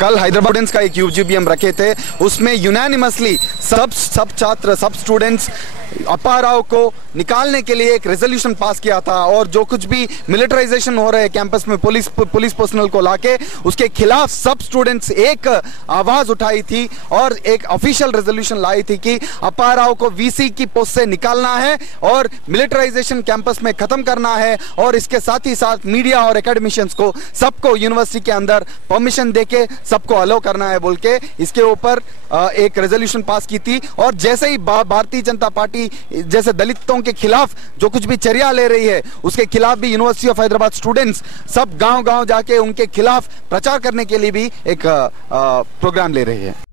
कल हैदराबाद का एक यूजीबीएम रखे थे, उसमें यूनानिमसली सब छात्र, सब स्टूडेंट्स अप्पा राव को निकालने के लिए एक रेजोल्यूशन पास किया था। और जो कुछ भी मिलिटराइजेशन हो रहे हैं कैंपस में पुलिस पर्सनल को लाके, उसके खिलाफ सब स्टूडेंट्स एक आवाज उठाई थी और एक ऑफिशियल रेजोल्यूशन लाई थी कि अप्पा राव को वीसी की पोस्ट से निकालना है और मिलिटराइजेशन कैंपस में खत्म करना है। और इसके साथ ही साथ मीडिया और एकेडमिशियंस को सबको यूनिवर्सिटी के अंदर परमिशन देके सबको अलाउ करना है बोल के इसके ऊपर एक रेजोल्यूशन पास की थी। और जैसे ही भारतीय जनता पार्टी जैसे दलितों के खिलाफ जो कुछ भी चर्या ले रही है, उसके खिलाफ भी यूनिवर्सिटी ऑफ हैदराबाद स्टूडेंट्स सब गांव-गांव जाके उनके खिलाफ प्रचार करने के लिए भी एक प्रोग्राम ले रही है।